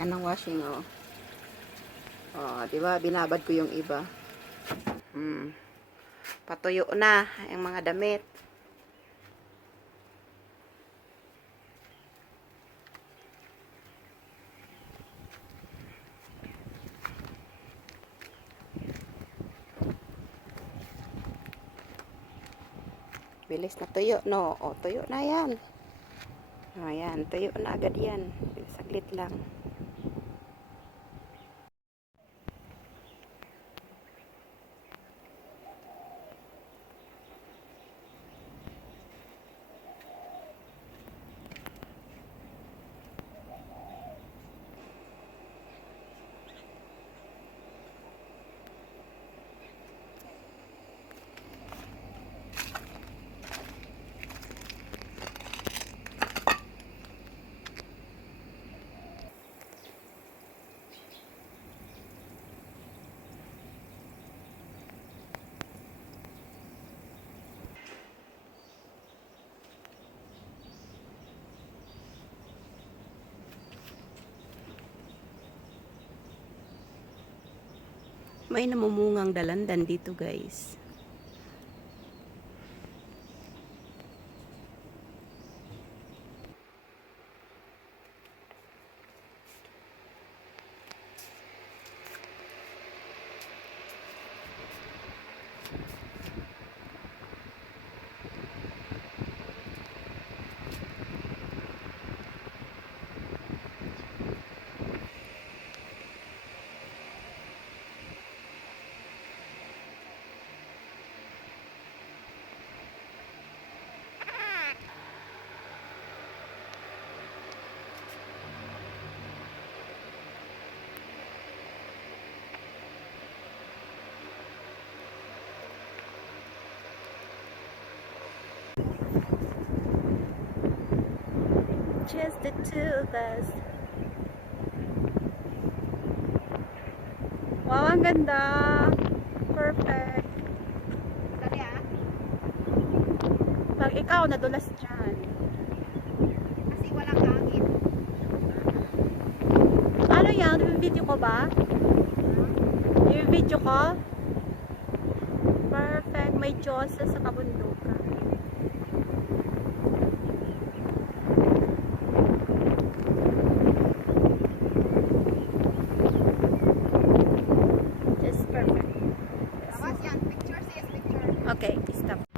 Yan ang washing, oh. Oh, di ba? Binabad ko yung iba. Patuyo na yung mga damit. Bilis na tuyo, no? O, tuyo na yan. Ayan, tuyo na agad yan. Saglit lang. May namumungang dalandan dito, guys. Just the two of us. Wow, ang ganda. Perfect. Dali ah. Pag ikaw nadulas dyan. Kasi walang hangin. Ano yan? Video ko ba? Yung video ko? Perfect. May Diyos sa kabundukan. Okay, stop.